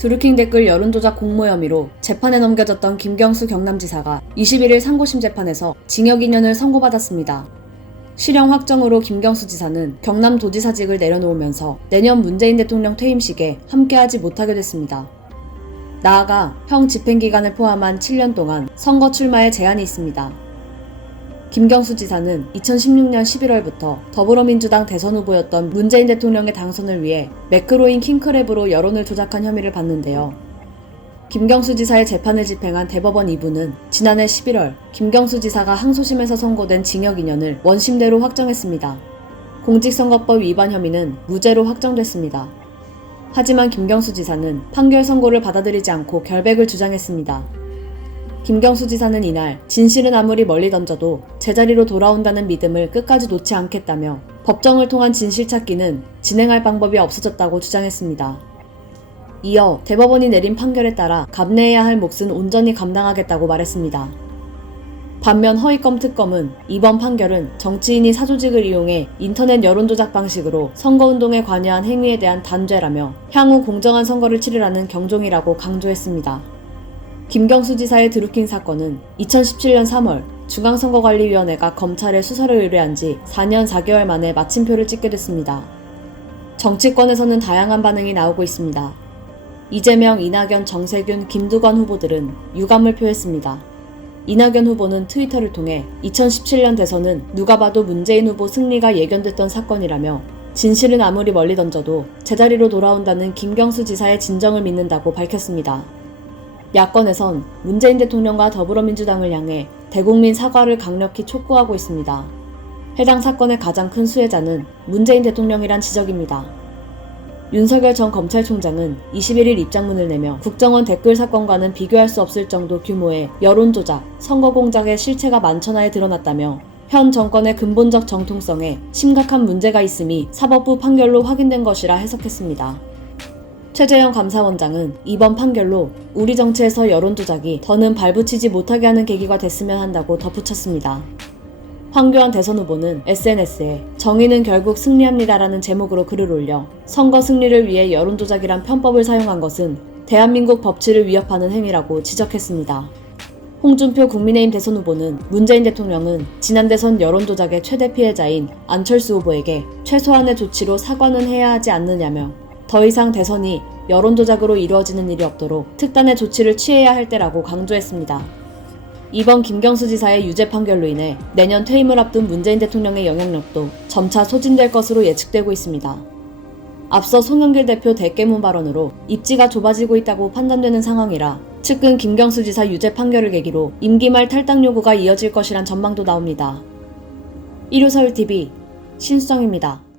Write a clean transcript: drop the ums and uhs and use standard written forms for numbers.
드루킹 댓글 여론조작 공모 혐의로 재판에 넘겨졌던 김경수 경남지사가 21일 상고심 재판에서 징역 2년을 선고받았습니다. 실형 확정으로 김경수 지사는 경남도지사직을 내려놓으면서 내년 문재인 대통령 퇴임식에 함께하지 못하게 됐습니다. 나아가 형 집행기간을 포함한 7년 동안 선거 출마에 제한이 있습니다. 김경수 지사는 2016년 11월부터 더불어민주당 대선 후보였던 문재인 대통령의 당선을 위해 매크로인 킹크랩으로 여론을 조작한 혐의를 받는데요. 김경수 지사의 재판을 집행한 대법원 2부는 지난해 11월 김경수 지사가 항소심에서 선고된 징역 2년을 원심대로 확정했습니다. 공직선거법 위반 혐의는 무죄로 확정됐습니다. 하지만 김경수 지사는 판결 선고를 받아들이지 않고 결백을 주장했습니다. 김경수 지사는 이날 진실은 아무리 멀리 던져도 제자리로 돌아온다는 믿음을 끝까지 놓지 않겠다며 법정을 통한 진실 찾기는 진행할 방법이 없어졌다고 주장했습니다. 이어 대법원이 내린 판결에 따라 감내해야 할 몫은 온전히 감당하겠다고 말했습니다. 반면 허위검 특검은 이번 판결은 정치인이 사조직을 이용해 인터넷 여론조작 방식으로 선거운동에 관여한 행위에 대한 단죄라며 향후 공정한 선거를 치르라는 경종이라고 강조했습니다. 김경수 지사의 드루킹 사건은 2017년 3월 중앙선거관리위원회가 검찰에 수사를 의뢰한 지 4년 4개월 만에 마침표를 찍게 됐습니다. 정치권에서는 다양한 반응이 나오고 있습니다. 이재명, 이낙연, 정세균, 김두관 후보들은 유감을 표했습니다. 이낙연 후보는 트위터를 통해 2017년 대선은 누가 봐도 문재인 후보 승리가 예견됐던 사건이라며 진실은 아무리 멀리 던져도 제자리로 돌아온다는 김경수 지사의 진정을 믿는다고 밝혔습니다. 야권에선 문재인 대통령과 더불어민주당을 향해 대국민 사과를 강력히 촉구하고 있습니다. 해당 사건의 가장 큰 수혜자는 문재인 대통령이란 지적입니다. 윤석열 전 검찰총장은 21일 입장문을 내며 국정원 댓글 사건과는 비교할 수 없을 정도 규모의 여론조작, 선거공작의 실체가 만천하에 드러났다며 현 정권의 근본적 정통성에 심각한 문제가 있음이 사법부 판결로 확인된 것이라 해석했습니다. 최재형 감사원장은 이번 판결로 우리 정치에서 여론조작이 더는 발붙이지 못하게 하는 계기가 됐으면 한다고 덧붙였습니다. 황교안 대선 후보는 SNS에 정의는 결국 승리합니다라는 제목으로 글을 올려 선거 승리를 위해 여론조작이란 편법을 사용한 것은 대한민국 법치를 위협하는 행위라고 지적했습니다. 홍준표 국민의힘 대선 후보는 문재인 대통령은 지난 대선 여론조작의 최대 피해자인 안철수 후보에게 최소한의 조치로 사과는 해야 하지 않느냐며 더 이상 대선이 여론조작으로 이루어지는 일이 없도록 특단의 조치를 취해야 할 때라고 강조했습니다. 이번 김경수 지사의 유죄 판결로 인해 내년 퇴임을 앞둔 문재인 대통령의 영향력도 점차 소진될 것으로 예측되고 있습니다. 앞서 송영길 대표 대깨문 발언으로 입지가 좁아지고 있다고 판단되는 상황이라 측근 김경수 지사 유죄 판결을 계기로 임기 말 탈당 요구가 이어질 것이란 전망도 나옵니다. 일요서울TV 신수정입니다.